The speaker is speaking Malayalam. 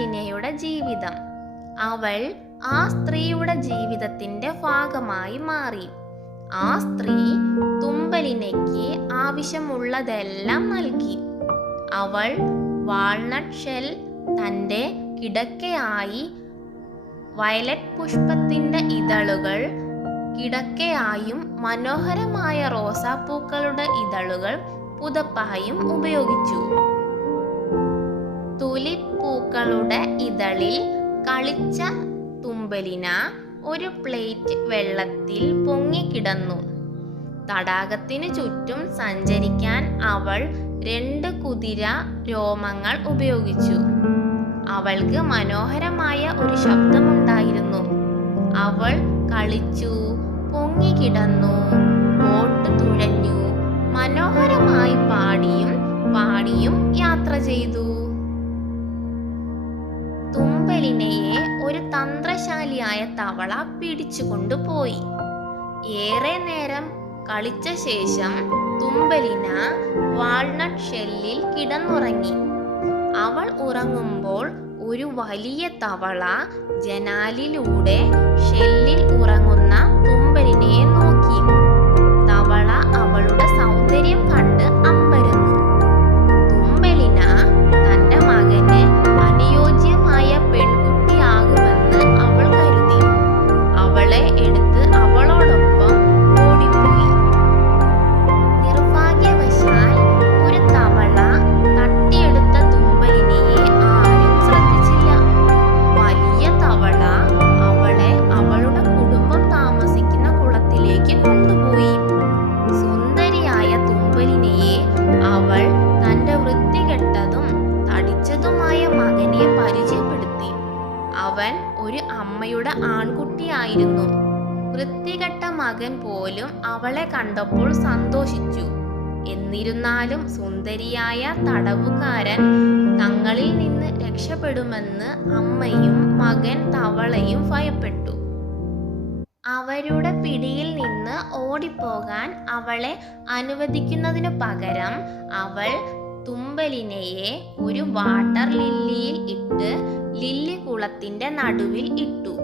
തുമ്പലിനയുടെ ജീവിതം. അവൾ ആ സ്ത്രീയുടെ ജീവിതത്തിന്റെ ഭാഗമായി മാറി. ആ സ്ത്രീ തുമ്പലിനയ്ക്ക് ആവശ്യമുള്ളതെല്ലാം നൽകി. അവൾ വാൾനട്ട് ഷെൽ തൻ്റെ കിടക്കയായി, വയലറ്റ് പുഷ്പത്തിന്റെ ഇതളുകൾ കിടക്കയായും, മനോഹരമായ റോസാപ്പൂക്കളുടെ ഇതളുകൾ പുതപ്പായും ഉപയോഗിച്ചു. തുലിപ് പൂക്കളുടെ ഇതളിൽ കളിച്ച തുമ്പലിന ഒരു പ്ലേറ്റ് വെള്ളത്തിൽ പൊങ്ങിക്കിടന്നു. തടാകത്തിനു ചുറ്റും സഞ്ചരിക്കാൻ അവൾ 2 കുതിര രോമങ്ങൾ ഉപയോഗിച്ചു. അവൾക്ക് മനോഹരമായ ഒരു ശബ്ദമുണ്ടായിരുന്നു. അവൾ കളിച്ചു, പൊങ്ങിക്കിടന്നു, ബോട്ട് തുഴഞ്ഞു, മനോഹരമായി പാടിയും യാത്ര ചെയ്തു. തുമ്പലിനയെ ഒരു തന്ത്രശാലിയായ തവള പിടിച്ചുകൊണ്ടുപോയി. ഏറെ നേരം കളിച്ച ശേഷം തുമ്പലിന വാൾനട്ട് ഷെല്ലിൽ കിടന്നുറങ്ങി. അവൾ ഉറങ്ങുമ്പോൾ ഒരു വലിയ തവള ജനാലിലൂടെ ഷെല്ലിൽ ഉറങ്ങുന്ന തുമ്പലിനയെ നോക്കി. തവള അവളുടെ സൗന്ദര്യം കണ്ട് അമ്പരന്നു. തുമ്പലിന തന്റെ മകന് അനുയോജ്യമായ പെൺകുട്ടിയാകുമെന്ന് അവൾ കരുതി. അവളെ എടുത്ത് അവളോടൊപ്പം ഓടിപ്പോയി. നിർഭാഗ്യവശാൽ ഒരു തവള തട്ടിയെടുത്ത തുമ്പലിനയെ ആരും ശ്രദ്ധിച്ചില്ല. വലിയ തവള അവളെ അവളുടെ കുടുംബം താമസിക്കുന്ന കുളത്തിലേക്ക് കൊണ്ടുപോയി. സുന്ദരിയായ തുമ്പലിനയെ അവൾ തന്റെ വൃത്തികെട്ടതും തടിച്ചതുമായ മകനെ പരിചയപ്പെടുത്തി. അവൻ ഒരു അമ്മയുടെ ആൺകുട്ടിയായിരുന്നു. വൃത്തികെട്ട മകൻ പോലും അവളെ കണ്ടപ്പോൾ സന്തോഷിച്ചു. എന്നിരുന്നാലും സുന്ദരിയായ തടവുകാരൻ തങ്ങളിൽ നിന്ന് രക്ഷപ്പെടുമെന്ന് അമ്മയും മകൻ തവളയും ഭയപ്പെട്ടു. അവരുടെ പിടിയിൽ നിന്ന് ഓടിപ്പോകാൻ അവളെ അനുവദിക്കുന്നതിനു പകരം അവൾ തുമ്പലിനയെ ഒരു വാട്ടർ ലില്ലിയിൽ ഇട്ട് ലില്ലി കുളത്തിന്റെ നടുവിൽ ഇട്ടു.